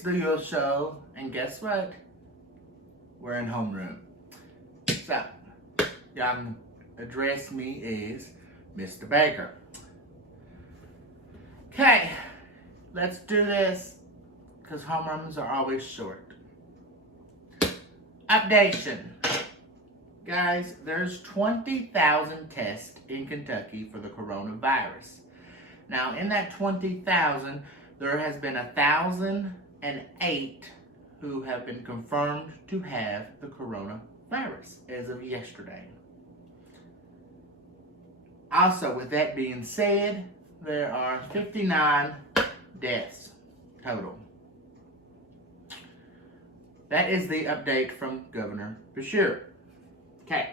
It's the TheEuellShow, and guess what? We're in homeroom. So, y'all can address me as Mr. Baker. Okay, let's do this, because homerooms are always short. Updation. Guys, there's 20,000 tests in Kentucky for the coronavirus. Now, in that 20,000, there has been 1,008 who have been confirmed to have the coronavirus as of yesterday. Also, with that being said, there are 59 deaths total. That is the update from Governor Beshear. Okay.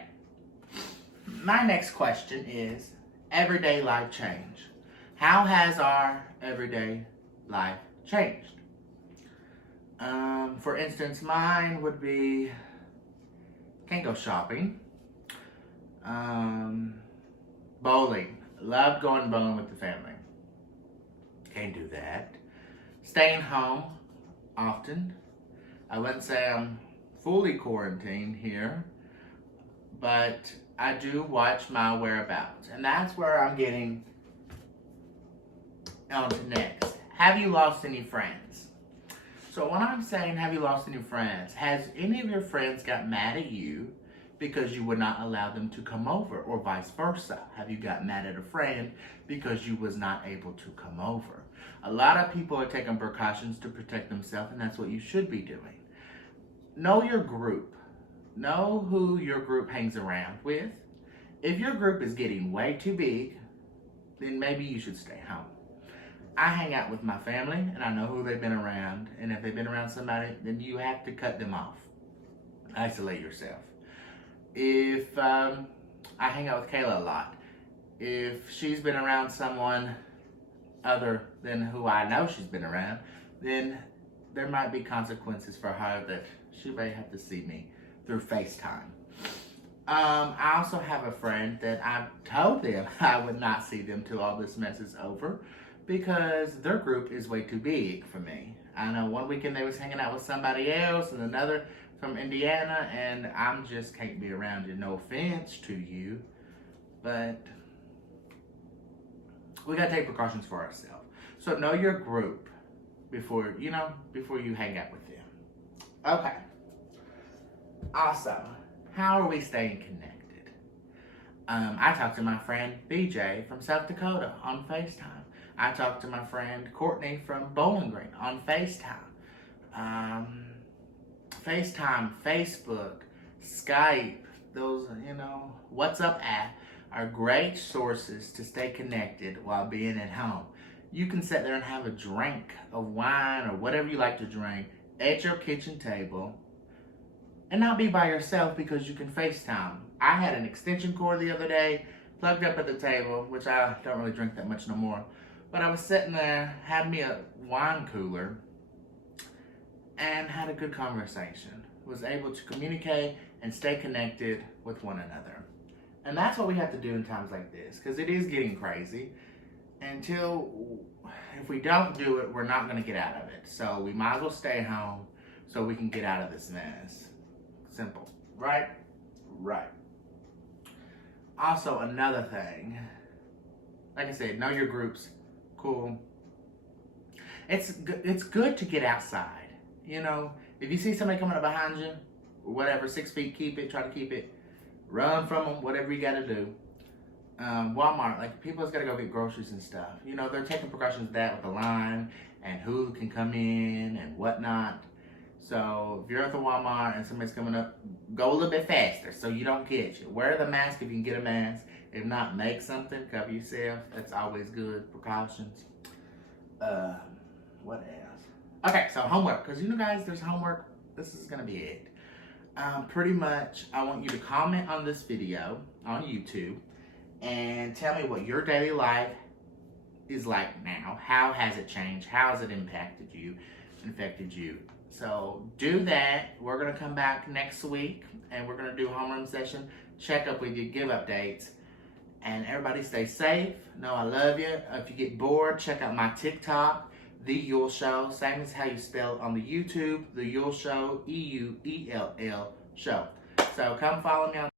My next question is everyday life change. How has our everyday life changed? For instance, mine would be can't go shopping. Bowling. Loved going bowling with the family. Can't do that. Staying home often. I wouldn't say I'm fully quarantined here, but I do watch my whereabouts. And that's where I'm getting on to next. Have you lost any friends? So when I'm saying have you lost any friends, has any of your friends got mad at you because you would not allow them to come over, or vice versa? Have you got mad at a friend because you was not able to come over? A lot of people are taking precautions to protect themselves, and that's what you should be doing. Know your group. Know who your group hangs around with. If your group is getting way too big, then maybe you should stay home. I hang out with my family, and I know who they've been around. And if they've been around somebody, then you have to cut them off. Isolate yourself. If I hang out with Kayla a lot, if she's been around someone other than who I know she's been around, then there might be consequences for her that she may have to see me through FaceTime. I also have a friend that I've told them I would not see them till all this mess is over, because their group is way too big for me. I know one weekend they was hanging out with somebody else and another from Indiana, and I'm just can't be around you. No offense to you, but we gotta take precautions for ourselves. So know your group before you hang out with them. Okay. Also, how are we staying connected? I talked to my friend BJ from South Dakota on FaceTime. I talked to my friend Courtney from Bowling Green on FaceTime. FaceTime, Facebook, Skype, those, WhatsApp app are great sources to stay connected while being at home. You can sit there and have a drink of wine or whatever you like to drink at your kitchen table and not be by yourself because you can FaceTime. I had an extension cord the other day, plugged up at the table, which I don't really drink that much no more. But I was sitting there, had me a wine cooler, and had a good conversation. Was able to communicate and stay connected with one another. And that's what we have to do in times like this, because it is getting crazy. If we don't do it, we're not going to get out of it. So we might as well stay home so we can get out of this mess. Simple. Right? Right. Also, another thing, like I said, know your groups. Cool. It's good to get outside. If you see somebody coming up behind you, or whatever, 6 feet, keep it, try to keep it. Run from them, whatever you got to do. Walmart, like people's got to go get groceries and stuff. They're taking precautions with that, with the line and who can come in and whatnot. So if you're at the Walmart and somebody's coming up, go a little bit faster so you don't catch it. Wear the mask if you can get a mask. If not, make something, cover yourself. That's always good precautions. What else? Okay, so homework, because guys, there's homework. This is going to be it. Pretty much, I want you to comment on this video on YouTube and tell me what your daily life is like now. How has it changed? How has it affected you? So do that. We're going to come back next week and we're going to do a homeroom session, check up with you, give updates. And everybody stay safe. Know I love you. If you get bored, check out my TikTok, The Euell Show, same as how you spell it on the YouTube, The Euell Show, EUELL Show. So come follow me on